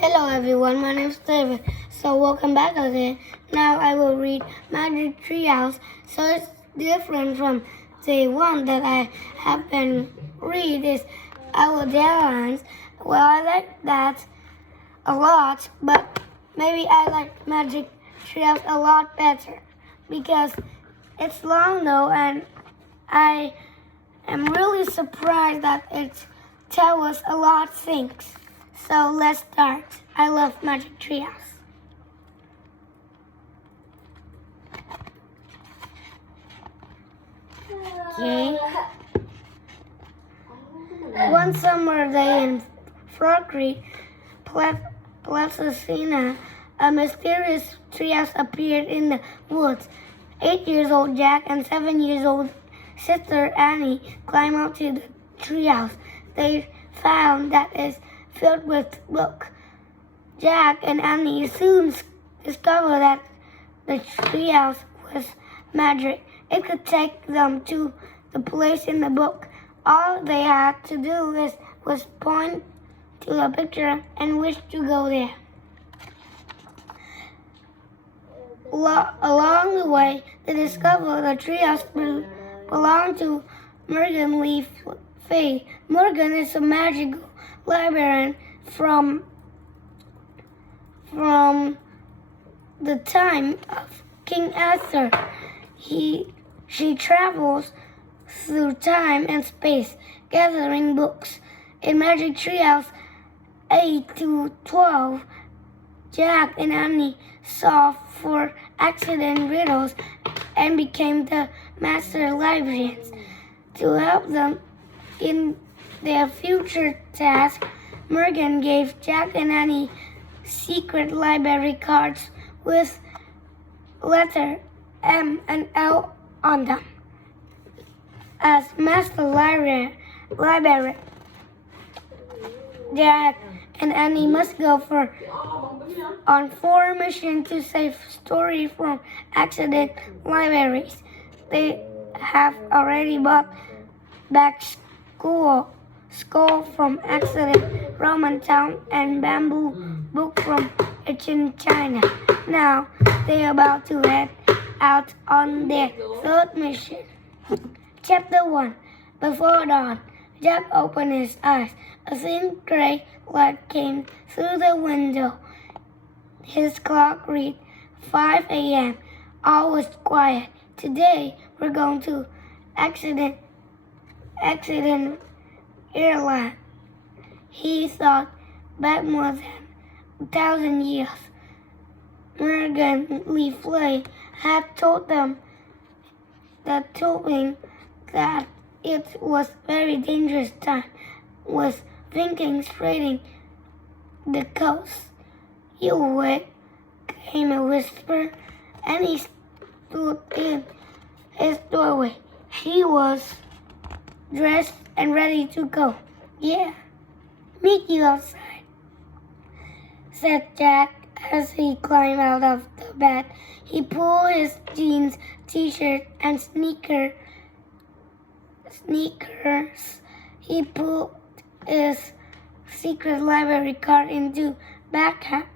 Hello everyone, my name is David. So welcome back again. Now I will read Magic Treehouse. So it's different from the one that I have been read is Our Deadlines. Well, I like that a lot, but maybe I like Magic Treehouse a lot better because it's long though, and I am really surprised that it tells us a lot of things. So let's start. I love Magic Treehouse. Okay. One summer day in Frog Creek, Plasticina, a mysterious treehouse appeared in the woods. 8 years old Jack and 7 years old sister Annie climbed up to the treehouse. They found that it's filled with books. Jack and Annie soon discovered that the treehouse was magic. It could take them to the place in the book. All they had to do was point to the picture and wish to go there. Along the way, they discovered the treehouse belonged to Morgan Le Fay. Morgan is a magical librarian from the time of King Arthur. She travels through time and space, gathering books. In Magic Treehouse 8 to 12, Jack and Annie solved 4 accident riddles and became the master librarians. To help them in their future task, Morgan gave Jack and Annie secret library cards with letter M and L on them. As master librarian, Jack and Annie must go on 4 missions to save stories from accident libraries. They have already bought back Skull from accident Roman town and Bamboo book from ancient China. Now they are about to head out on their 3rd mission. Chapter 1. Before dawn, Jack opened his eyes. A thin gray light came through the window. His clock read 5 a.m. All was quiet. Today we're going to accident airline. He thought back more than 1,000 years. Morgan Le Fay had told him that it was very dangerous time, with Vikings raiding the coast. "You awake?" came a whisper, and he stood in his doorway. He was dressed and ready to go. "Yeah, meet you outside," said Jack as he climbed out of the bed. He pulled his jeans, t-shirt, and sneakers. He put his secret library card into backpack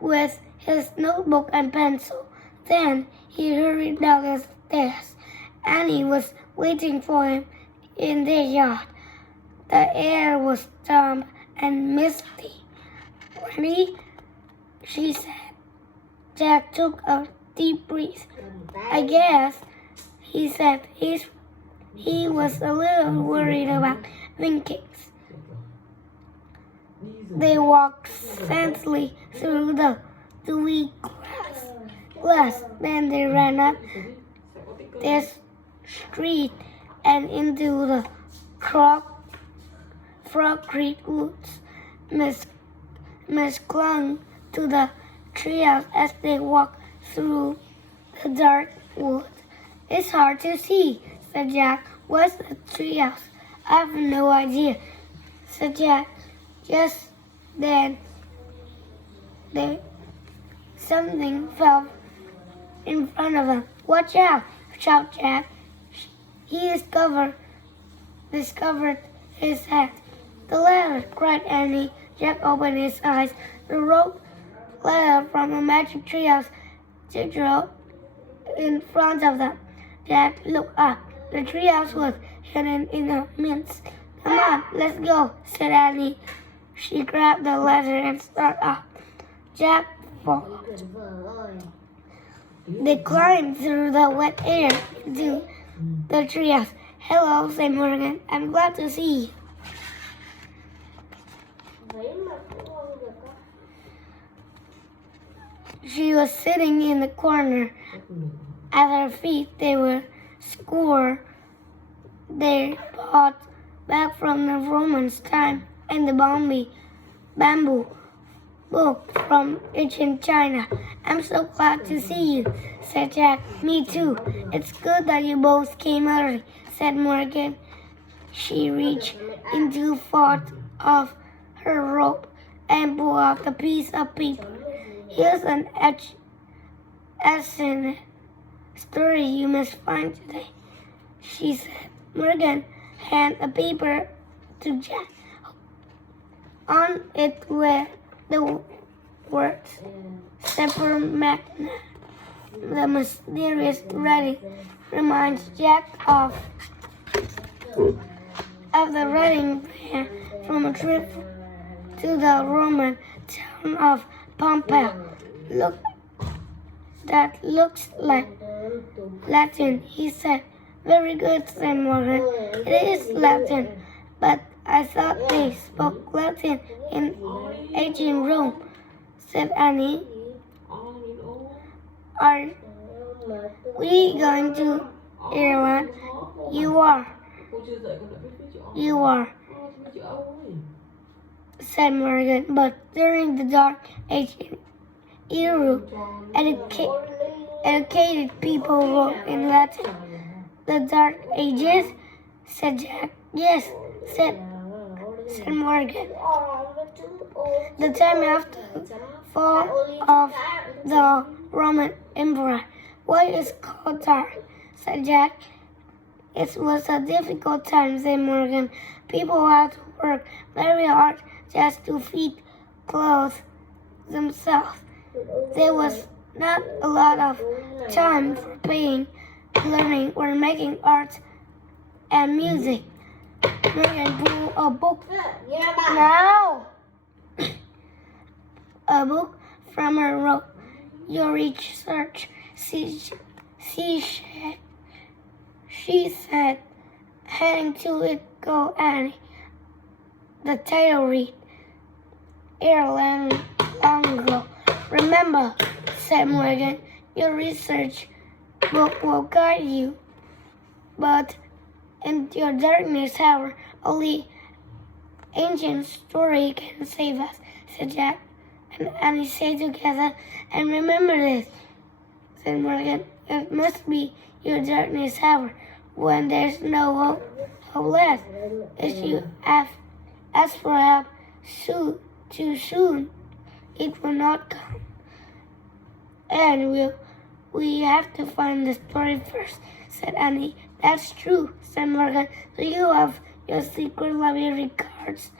with his notebook and pencil. Then he hurried down the stairs. Annie was waiting for him in the yard. The air was damp and misty. "Ready?" she said. Jack took a deep breath. "I guess," he said. He was a little worried about Vikings. They walked silently through the dewy grass. Then they ran up this street and into the Frog Creek woods. Miss clung to the treehouse as they walked through the dark woods. "It's hard to see," said Jack. "What's the treehouse?" "I have no idea," said Jack. Just then, something fell in front of him. "Watch out!" shouted Jack. He discovered his hat. "The ladder!" cried Annie. Jack opened his eyes. The rope ladder from the magic treehouse jiggled in front of them. Jack looked up. The treehouse was hidden in the mist. Come on, let's go, said Annie. She grabbed the ladder and started up. Jack followed. They climbed through the wet air into the treehouse. Hello, said Morgan. I'm glad to see you. She was sitting in the corner. At her feet, they were score they brought back from the Romans' time and the bamboo book from ancient China. I'm so glad to see you, said Jack. Me too. It's good that you both came early, said Morgan. She reached into a fold of her robe and pulled out a piece of paper. Here's an excellent story you must find today, she said. Morgan handed a paper to Jack. On it were the words Semper Magna. The mysterious writing reminds Jack of the writing from a trip to the Roman town of Pompeii. That looks like Latin, he said. Very good, said Morgan. It is Latin, but I thought they spoke Latin in ancient Rome, said Annie. Are we going to Ireland? You are, said Morgan. But during the Dark Ages in Europe, educated people wrote in Latin. The Dark Ages, said Jack. Yes, said Morgan. The time after the fall of the Roman Empire. Why is it called dark? Said Jack. It was a difficult time, said Morgan. People had to work very hard just to feed, clothe themselves. There was not a lot of time for playing, learning, or making art and music. Morgan pulled a book. Now, a book from her robe. Your research, she said, heading to it go Annie. The title read, Ireland long ago. Remember, said Morgan, your research book will guide you, but in your darkness hour, only ancient story can save us, said Jack. And Annie said together, and remember this, said Morgan, it must be your darkness hour when there's no hope left. If you ask for help too soon, it will not come. And we have to find the story first, said Annie. That's true, said Morgan. Do you have your secret library cards?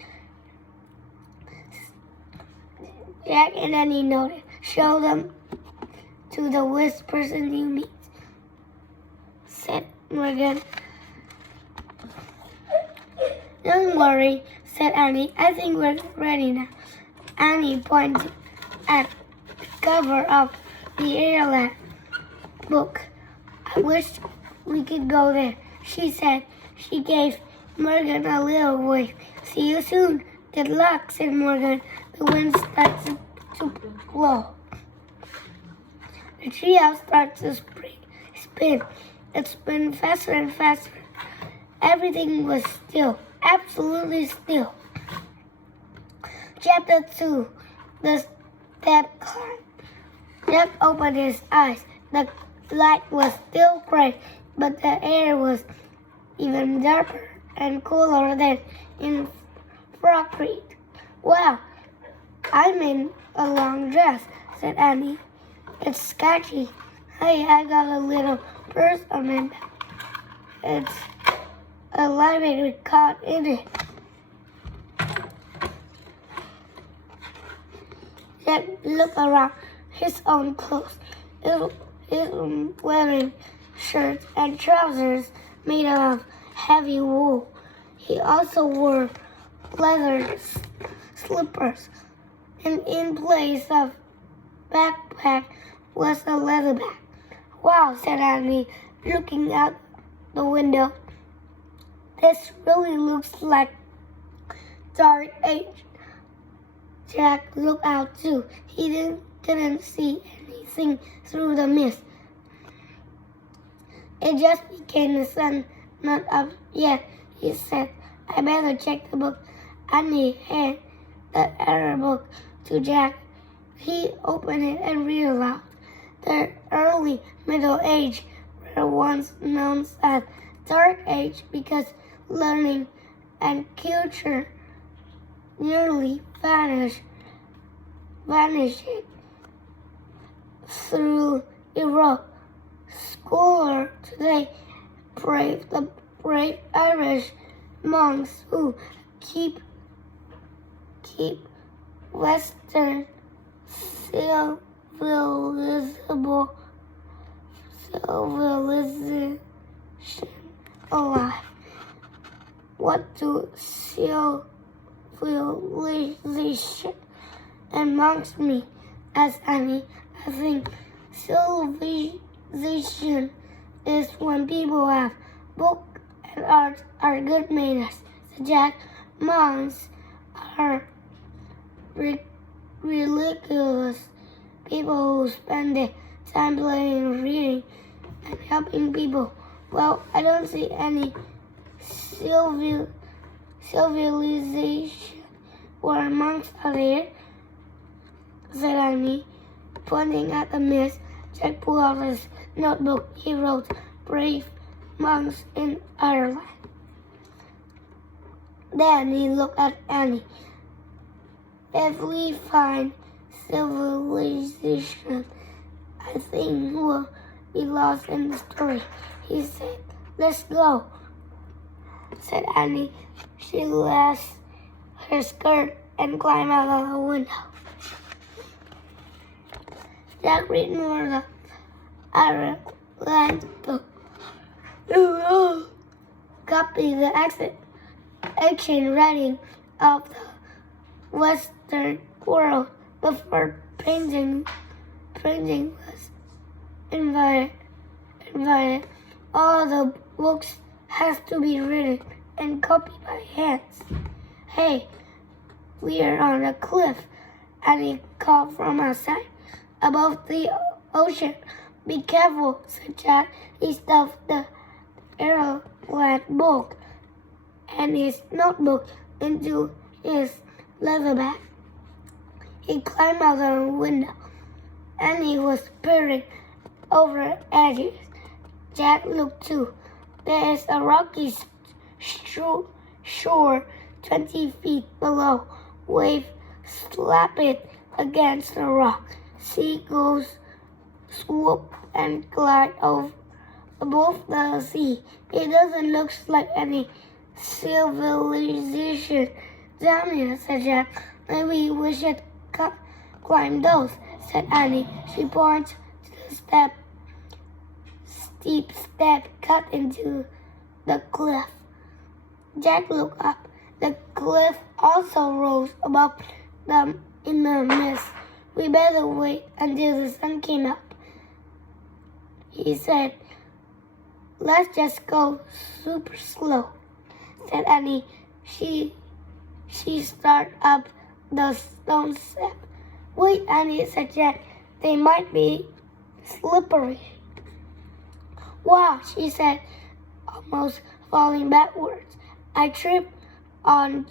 Jack and Annie nodded. Show them to the worst person you meet, said Morgan. Don't worry, said Annie. I think we're ready now. Annie pointed at the cover of the Ireland book. I wish we could go there, she said. She gave Morgan a little wave. See you soon. Good luck, said Morgan. The wind started to blow. The treehouse started to spin. It spun faster and faster. Everything was still, absolutely still. Chapter 2. The Step Climb. Jack opened his eyes. The light was still bright, but the air was even darker and cooler than in Frog Creek. Wow, I'm in a long dress, said Annie. It's sketchy. Hey, I got a little purse on it. It's a library card in it. Jack looked around his own clothes. He was wearing shirts and trousers made of heavy wool. He also wore leather slippers, and in place of backpack was a leather bag. Wow, said Annie, looking out the window. This really looks like Dark Age. Jack looked out too. He didn't see anything through the mist. It just became the sun, not up yet, he said. I better check the book. Annie handed the error book to Jack. He opened it and read aloud. The early Middle Age were once known as Dark Age because learning and culture nearly vanished through Europe. Scholars today praise the brave Irish monks who keep Western civilization alive. What do civilization and monks mean? Asked Annie. I think civilization is when people have book and art are good manners, said Jack. Monks are religious people who spend their time playing, reading, and helping people. Well, I don't see any civilization or monks out here, said Annie, pointing at the mist. Jack pulled out his notebook. He wrote, brave monks in Ireland. Then he looked at Annie. If we find civilization, I think we'll be lost in the story, he said. Let's go, said Annie. She left her skirt and climbed out of the window. Jack read more of the Ireland book. Copy the ancient writing of the Western world before printing was invented. All the books has to be written and copied by hands. Hey, we are on a cliff, Annie called from outside above the ocean. Be careful, said Jack. He stuffed the Ireland book and his notebook into his leather bag. He climbed out the window, and he was peering over edges. Jack looked too. There is a rocky shore 20 feet below. Waves slap it against the rock. Seagulls swoop and glide above the sea. It doesn't look like any civilization down here, said Jack. Maybe we should climb those, said Annie. She pointed to the steep step cut into the cliff. Jack looked up. The cliff also rose above them in the mist. We better wait until the sun came up, he said. Let's just go super slow, said Annie. She started up the stone step. Wait, Annie, said Jack. They might be slippery. Wow, she said, almost falling backwards. I tripped on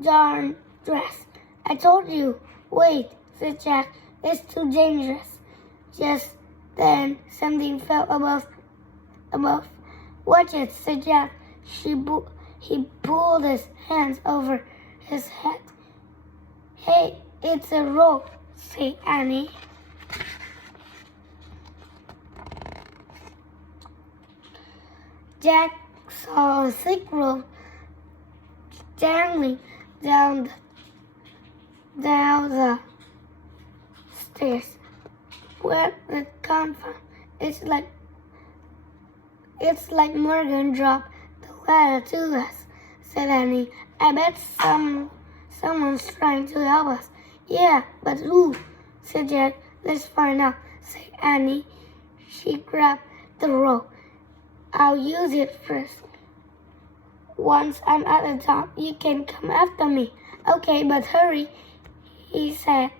darn dress. I told you. Wait, said Jack. It's too dangerous. Just then something fell above. Watch it, said Jack. He pulled his hands over his head. Hey, it's a rope, said Annie. Jack saw a thick rope dangling down the upstairs. Where did it come from? It's like Morgan dropped the letter to us, said Annie. I bet someone's trying to help us. Yeah, but who? Said Jack. Let's find out, said Annie. She grabbed the rope. I'll use it first. Once I'm at the top, you can come after me. Okay, but hurry, he said.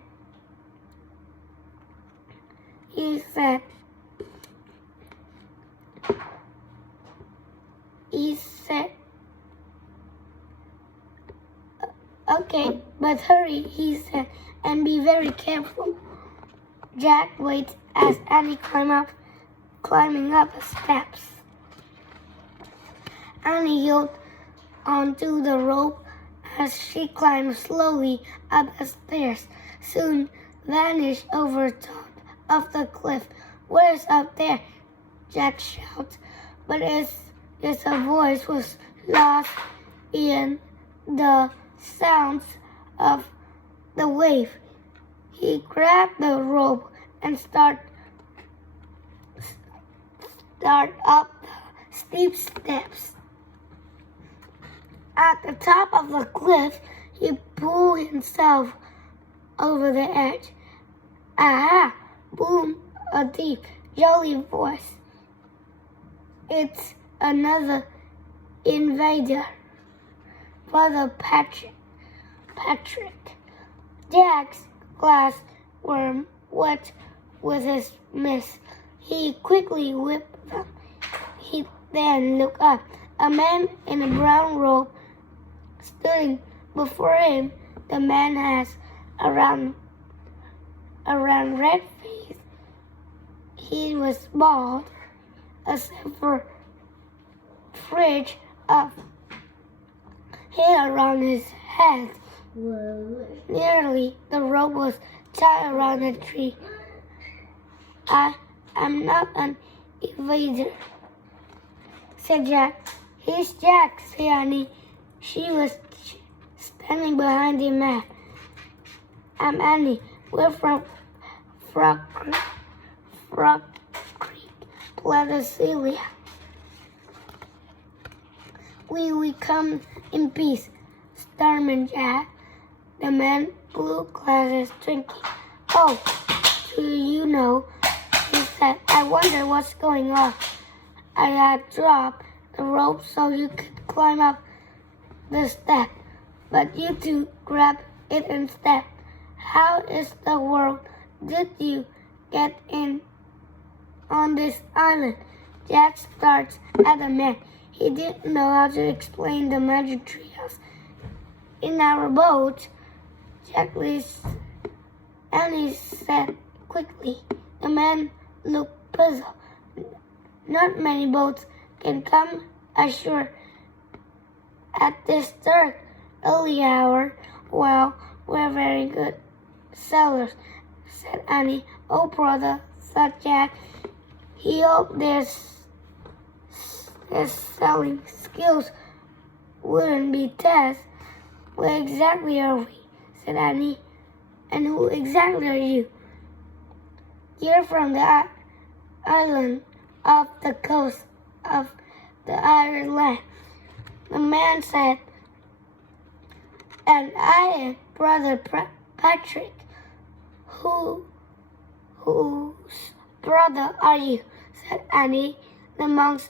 Okay, but hurry, he said, and be very careful. Jack waited as Annie climbing up the steps. Annie held onto the rope as she climbed slowly up the stairs, soon vanished over top of the cliff. Where's up there? Jack shouted, but his voice was lost in the sounds of the wave. He grabbed the rope and started up the steep steps. At the top of the cliff, he pulled himself over the edge. Aha! Boomed a deep, jolly voice. It's another invader. Brother Patrick. Jack's glasses were wet with his mist. He quickly whipped them. He then looked up. A man in a brown robe stood before him. The man has a round red face. He was bald, except for fringe of hair around his head. Nearly the rope was tied around a tree. I'm not an invader, said Jack. He's Jack, said Annie. She was standing behind the man. I'm Annie. We're from Frog Creek, Platycelia. We come in peace, Starman Jack. The man blue glasses twinkling. Oh, do you know? He said. I wonder what's going on. I had dropped the rope so you could climb up the step, but you two grabbed it instead. How is the world did you get in on this island? Jack starts at the man. He didn't know how to explain the magic treehouse. In our boat, Jack Annie said quickly. The man looked puzzled. Not many boats can come ashore at this dark, early hour. Well, we're very good sailors, said Annie. Oh, brother, said Jack. He hoped their sailing skills wouldn't be tested. Where exactly are we? Said Annie. And who exactly are you? You're from the island off the coast of the Ireland, the man said. And I am Brother Patrick. Whose brother are you? Said Annie. The monk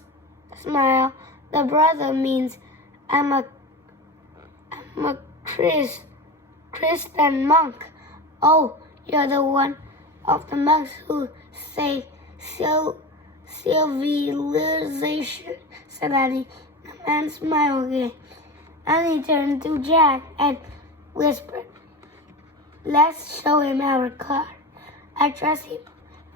smiled. The brother means I'm a Christian monk. Oh, you're the one of the monks who say civilization, said Annie. The man smiled again. Annie turned to Jack and whispered, let's show him our card. I trust him.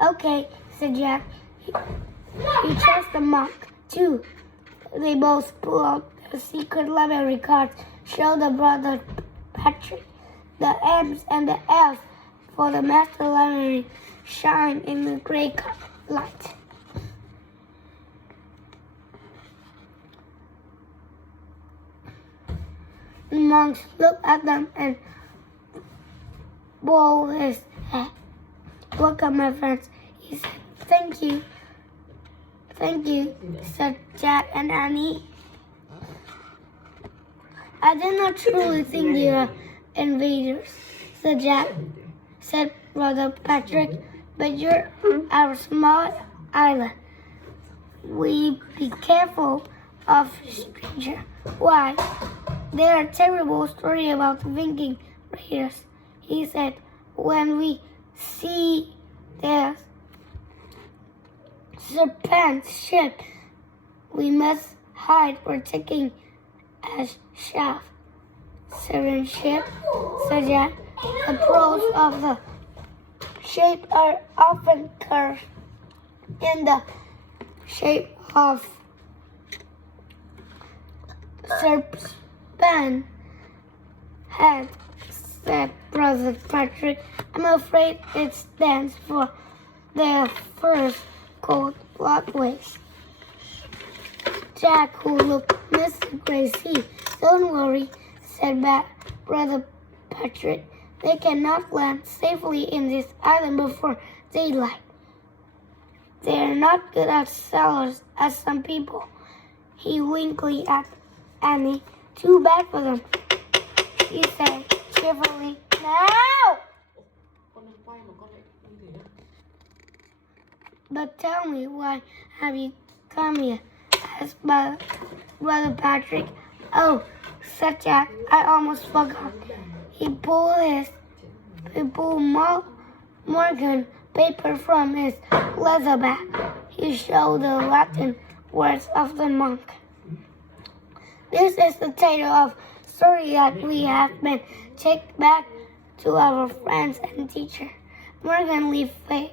Okay, said Jack. You trust the monk, too. They both pulled out their secret library cards, showed the brother Patrick. The M's and the F's for the master library shine in the gray light. The monk looked at them and bowed his head. Welcome, my friends. He said, thank you. Thank you, said Jack and Annie. I did not truly think you were invaders, said Jack, said Brother Patrick, but you're our small island. We be careful of stranger. Why? There are terrible stories about Viking raiders, he said. When we see their serpent ship, we must hide or taking as shaft. Serpent ship, said Jack. The prows of the shape are often curved in the shape of serpent head, said Brother Patrick. I'm afraid it stands for the first cold walkways. Jack, who looked Mr. Gracie, don't worry, said Brother Patrick. They cannot land safely in this island before daylight. They are not good at sailors as some people. He winked at Annie. Too bad for them, he said cheerfully. Now! But tell me, why have you come here? Asked Brother Patrick. Oh, said Jack, I almost forgot. He pulled Morgan paper from his leather bag. He showed the Latin words of the monk. This is the title of story that we have been taken back to our friends and teacher, Morgan Le Fay,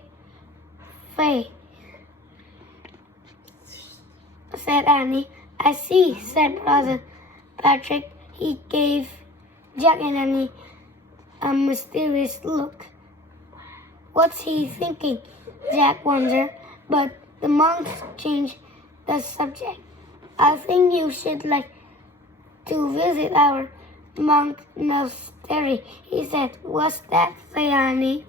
said Annie. I see, said Brother Patrick. He gave Jack and Annie a mysterious look. What's he thinking? Jack wondered, but the monks changed the subject. I think you should like to visit our monastery, he said. What's that, said Annie?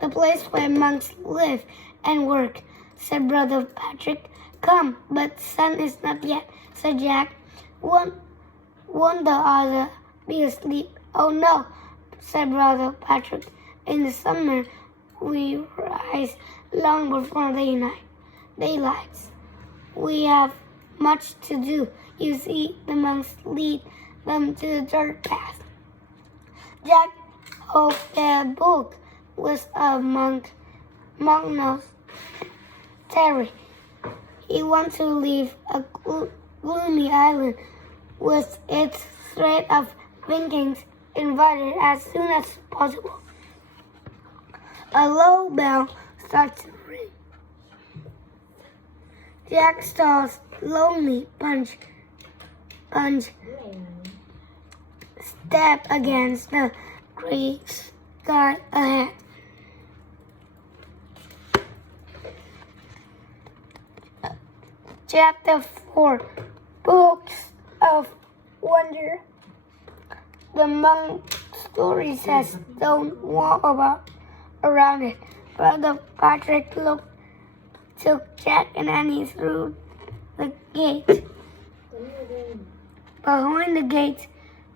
The place where monks live and work, said Brother Patrick. Come, but sun is not yet, said Jack. Won't the other be asleep? Oh no, said Brother Patrick. In the summer, we rise long before daylight. We have much to do. You see, the monks lead them to the dirt path. Jack hoped their book was a monastery. He wanted to leave a gloomy island with its threat of Vikings invaded as soon as possible. A low bell started to ring. Jack saw lonely Punch step against the gray sky ahead. Chapter 4, Books of Wonder. The monk story says don't walk around it. Brother Patrick took Jack and Annie through the gate. Behind the gate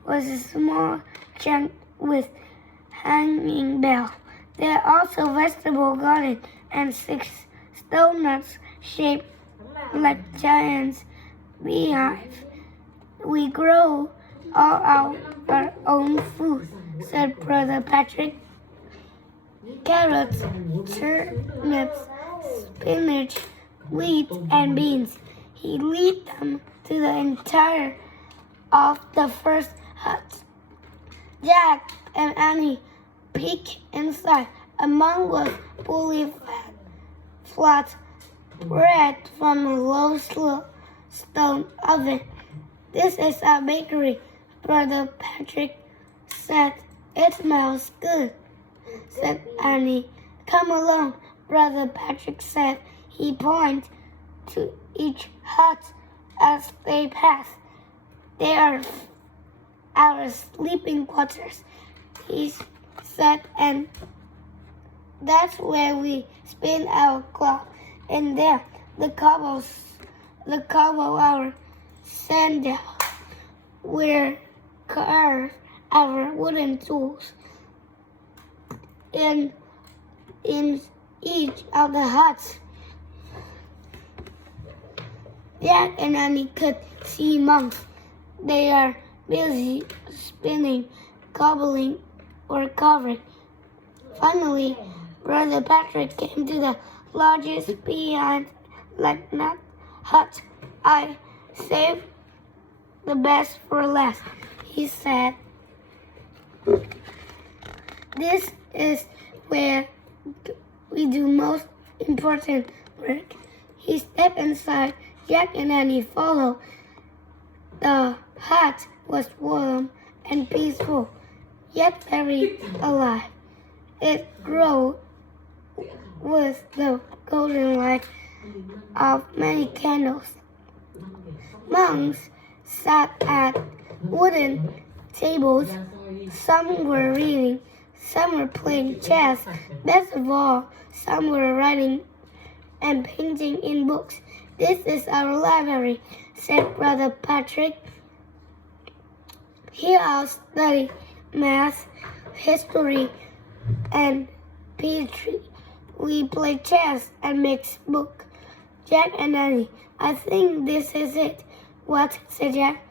was a small chunk with hanging bell. There are also vegetable garden and 6 stone nuts shaped like giants' beehive. We grow all our own food, said Brother Patrick. Carrots, turnips, spinach, wheat, and beans. He led them to the interior of the first hut. Jack and Annie peeked inside. Among was fully flat bread from a low stone oven. This is a bakery, Brother Patrick said. It smells good, said Annie. Come along, Brother Patrick said. He pointed to each hut as they passed. They are our sleeping quarters, he said, and That's where we spin our clock. And there, the cobble our sandal, where carve our wooden tools. In each of the huts, Jack and Annie could see monks. They are busy spinning, cobbling, or carving. Finally, Brother Patrick came to the largest behind Lagnat hut. I saved the best for last, he said. This is where we do most important work. He stepped inside. Jack and Annie followed. The hut was warm and peaceful, yet very alive. It glowed with the golden light of many candles. Monks sat at wooden tables. Some were reading, some were playing chess. Best of all, some were writing and painting in books. This is our library, said Brother Patrick. Here I'll study math, history, and poetry. We play chess and mix book. Jack and Annie, I think this is it. What? Said Jack.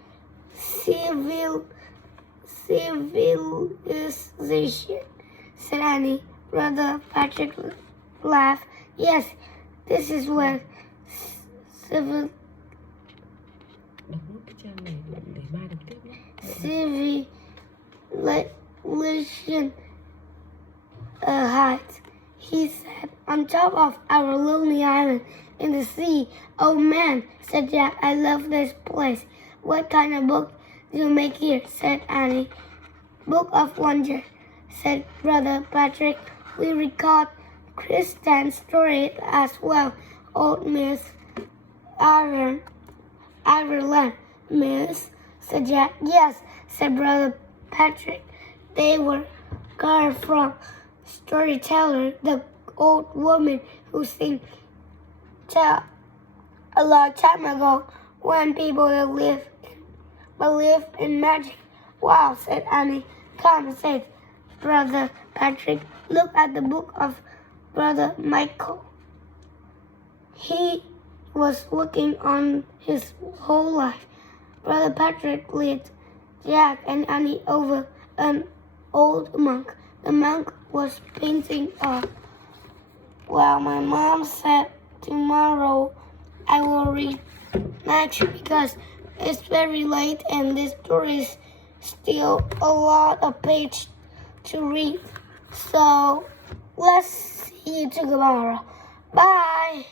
Civilization, said Annie. Brother Patrick laughed. Yes, this is where civilization hides, he said, on top of our lonely island in the sea. Oh man, said Jack, I love this place. What kind of book do you make here? Said Annie. Book of Wonder, said Brother Patrick. We record Christian stories as well. Old Miss Ireland, Miss, said Jack. Yes, said Brother Patrick. They were carved from Storyteller, the old woman who sang a long time ago when people believed in magic. Wow, said Annie. Come, said Brother Patrick. Look at the book of Brother Michael. He was working on his whole life. Brother Patrick led Jack and Annie over an old monk. The monk was painting up. Well, my mom said tomorrow I will read next because it's very late and this story is still a lot of page to read. So let's see you tomorrow. Bye.